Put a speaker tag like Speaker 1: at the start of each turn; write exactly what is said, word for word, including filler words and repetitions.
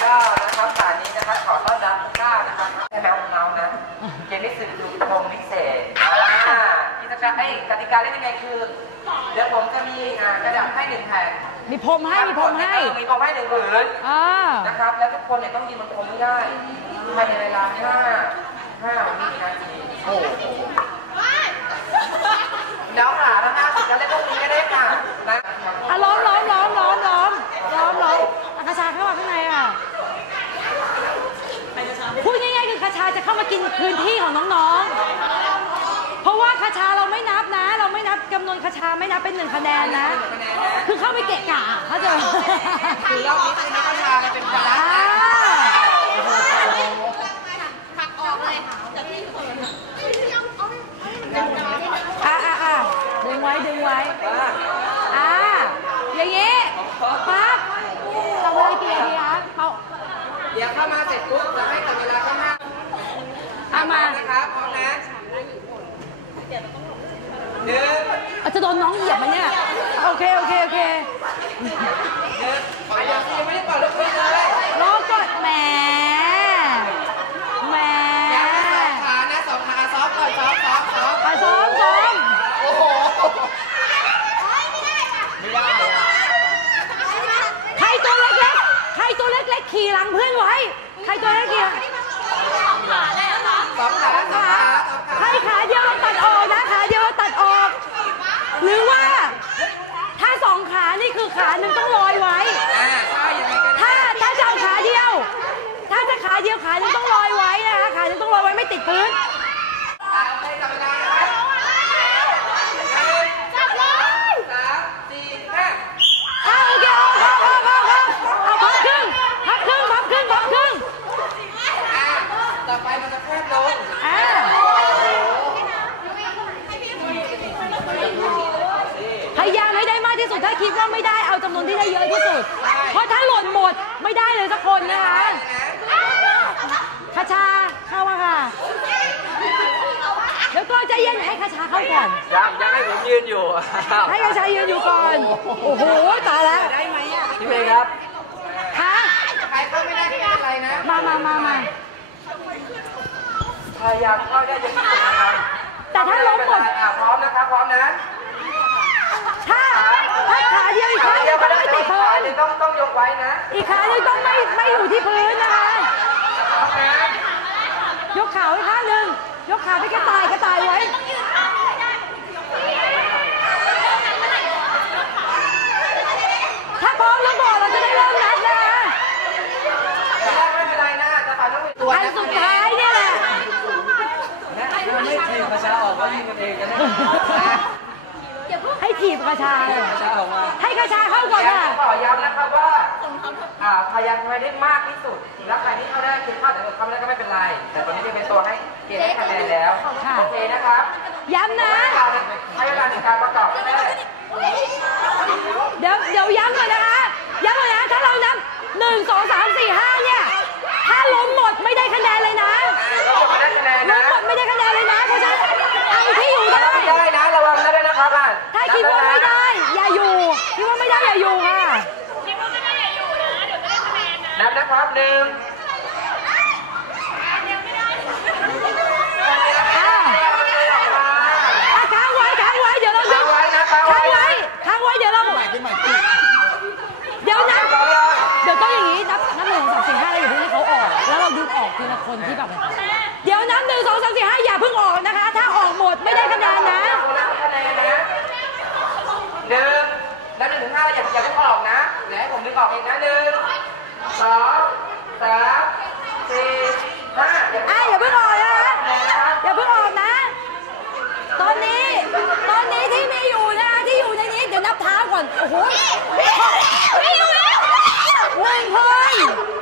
Speaker 1: ก็นะครับสายนี้นะครับขอต้อนรับทุกท่านนะครับให้แมวของเรานะเกมนี้สื่อดูพรมพิเศษอ่ากิจกรรมไอ้กติกาเล่นยังไงคือเดี๋ยวผมจะมีกระดาษให้หนึ่งแผ่น
Speaker 2: มีพรมให้มีพรมให้
Speaker 1: มีพรมให้หนึ่งผืนนะครับแล้วทุกคนเนี่ยต้องยืนบนพรมให้ได้ภายในเวลาห้าห้าวินาทีโอ้โหแล้วหาแล้วห้าสิบก็เล่นพวกนี้ก็ได้ค่ะนะ
Speaker 2: อ่ะล้อมล้อมล้อมล้อมล้อมล้อมล้อมกระชาเข้ามาข้างในอ่ะพูดง่ายๆคือกระชาจะเข้ามากินพื้นที่ของน้องๆเพราะว่าคาชาเราไม่นับนะเราไม่นับจำนวนคาชาไม่นับเป็นหนึ่งคะแนนนะคือเข้าไปเกะกะเขาจะ
Speaker 1: คือรอบนี้คือนักคาชาเป็นพละ
Speaker 3: ผักออกเลยจากที่คน
Speaker 2: อ่ะอ่ะอ่ะดึงไว้ดึงไว้อ่ะอย่างงี้ปั๊บเราเวลากี่นาทีคะเขา
Speaker 1: เดี๋ยวเข้ามาเสร็จปุ๊บจะให้ตัดเวลาเข้ามา
Speaker 2: เอามา
Speaker 1: นะครับพร้อมนะหนึ่ง
Speaker 2: อาจจะโดนน้องเหยียบไหมเนี่ยโอเคโอเคโอเค
Speaker 1: หนึ่งไปยังยังไม่ได้ต่อลูกเลย
Speaker 2: ล้อกดแหมแหม
Speaker 1: สองขานะสองขาซ้อมก่อนซ้อมซ้อมซ้อม
Speaker 2: ไปซ้อมซ้อม
Speaker 1: โอ้โหไม่ได้
Speaker 2: ใครตัวเล็กๆใครตัวเล็กๆขี่หลังเพื่อนไว้ใครตัวเล็กขี่
Speaker 1: สองขาสองขา
Speaker 2: ใครขาเดียวตัดออกนะขาเดียวตัดออกหรือว่าถ้าสองขานี่คือขาหนึ่งต้องลอยไว้ถ้าถ้าจะเอาขาเดียวถ้าจะขาเดียวขาหนึ่งต้องลอยไว้นะคะขาหนึ่งต้องลอยไว้ไม่ติดพื้น
Speaker 1: จับเลยสามสี่ห้า
Speaker 2: เอาโอเคเอาเอาเอาเอาเอาพับครึ่งพับครึ่งพับครึ่งพับครึ่ง
Speaker 1: ต่อไปมันจะแคบลง
Speaker 2: พยายามให้ได้มากที่สุดถ้าคิดว่าไม่ได้เอาจำนวนที่ได้เยอะที่สุดเพราะถ้าหล่นหมดไม่ได้เลยสักคนนะคะคาชาเข้ามาค่ะแล้วก็ใจเย็นให้คาชาเข้าก่อน
Speaker 1: ยังยังให้ผมยืนอยู่
Speaker 2: ให้คาชายืนอยู่ก่อนโอ้โหตายแล้ว
Speaker 1: ได้ไหมอ่ะพี่เมย์ครับ
Speaker 2: คะ
Speaker 1: ใครเข้าไม่ได้ไม่เป็นไรนะ
Speaker 2: มามามามา
Speaker 1: พยายามเข้าได้ยังไม่สุดนะครับ
Speaker 2: แต่ถ้าล้มหมด
Speaker 1: พร้อมนะครับพร้อมนะ
Speaker 2: ถ้าถ้าขาเดียวอีกขานึงต้องไม่ติดพื้น
Speaker 1: ต้องต้องยกไว้นะ
Speaker 2: อีกขานึงต้องไม่ไม่อยู่ที่พื้นนะคะยกขาไว้ข้างหนึ่งยกขาไปกระต่ายกระต่ายไว้ถ้าพร้อมแล้วบอกเราจะได้เริ่มนัดนะคะ
Speaker 1: ไม่เป็นไรนะจะฝันต้องมีตัว
Speaker 2: อันสุดท้ายเนี่ยแหละ
Speaker 1: ไม่ทีมกระชาออกมายิงกันเองกัน
Speaker 2: ให้ถีบกระชาให้กระชาเข้าก่อนค่ะ
Speaker 1: ขอย้ำนะครับว่าพยายามทำให้ได้มากที่สุดแล้วใครที่เข้าได้คือเข้าแต่เข้าไม่ได้ก็ไม่เป็นไรแต่ตอนนี้จะเป็นตัวให้เกณฑ์ให้คะแนนแล้วโอเคนะครับ
Speaker 2: ย้ำนะ
Speaker 1: ให้เวลาในการประกอบได้
Speaker 2: เดี๋ยวเดี๋ยวย้ำก่อนนะคะย้ำก่อนนะถ้าเรานับหนึ่งสองสามสี่ห้าเนี่ยถ้าล้มหมดไม่ได้คะแนนเลยนะ
Speaker 1: ล้มหมดไม่ได้คะแนนนะ
Speaker 2: ล้มหมดไม่ได้คะแนนเลยนะเพราะฉะนั้นเอาที่อยู่ได้
Speaker 1: ได้นะระวังนะด้วยนะครับ
Speaker 2: ถ้าคิดว่าไม่ได้อย่าอยู่คิดว่าไม่ได้อย่าอยู่ค่ะ
Speaker 3: คิดว่าไม่ได้อย่าอยู่นะเดี๋ยวไม่ได้คะแนนนะ
Speaker 1: นับนะครับหนึ่ง
Speaker 2: ค้างไว้ค้างไว้เดี๋ยวเราค้างไว้ค้างไว้ค้างไว้เดี๋ยวเราเดี๋ยวนับเดี๋ยวต้องอย่างนี้นับนับหนึ่งสองสี่ห้าแล้วอย่าเพิ่งให้เขาออกแล้วเราดึงออกทีละคนที่แบบเดี๋ยวนับหนึ่งสองสามสี่ห้าอย่าเพิ่งออกนะคะถ้าออกหมดไม่ได้คะแนนนะ
Speaker 1: หนึ่งแล้วหนึ่งถึงห้าอย่าอย่าเพิ่งออกนะเดี๋ยวให้ผมดึงออกเองนะหนึ่งสองสามสี่ห้า
Speaker 2: อ่ะอย่าเพิ่งออกนะคะอย่าเพิ่งออกนะตอนนี้ตอนนี้ที่มีอยู่นะคะที่อยู่ในนี้เดี๋ยวนับเท้าก่อนโอ้โหไม่อยู่แล้วหนึ่งคน